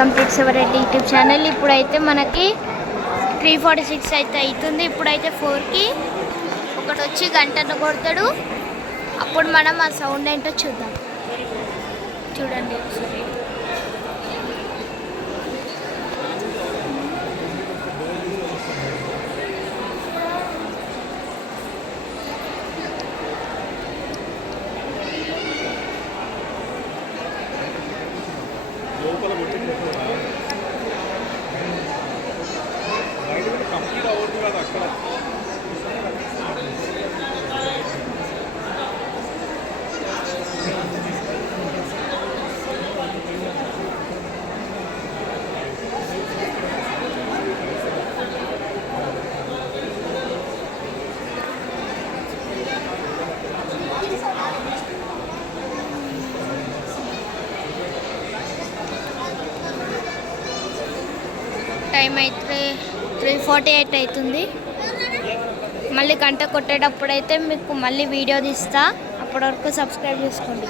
Welcome to Siva Reddy YouTube channel. ఇప్పుడైతే మనకి 3:46 అయితే అవుతుంది. ఇప్పుడైతే 4కి ఒకటి వచ్చి గంటను కొడతాడు. అప్పుడు మనం ఆ సౌండ్ ఏంటో చూద్దాం. చూడండి ఒకసారి. టైం అయితే 3:48 అవుతుంది. మళ్ళీ గంట కొట్టేటప్పుడు అయితే మీకు మళ్ళీ వీడియో తీస్తా. అప్పటి వరకు సబ్స్క్రైబ్ చేసుకోండి.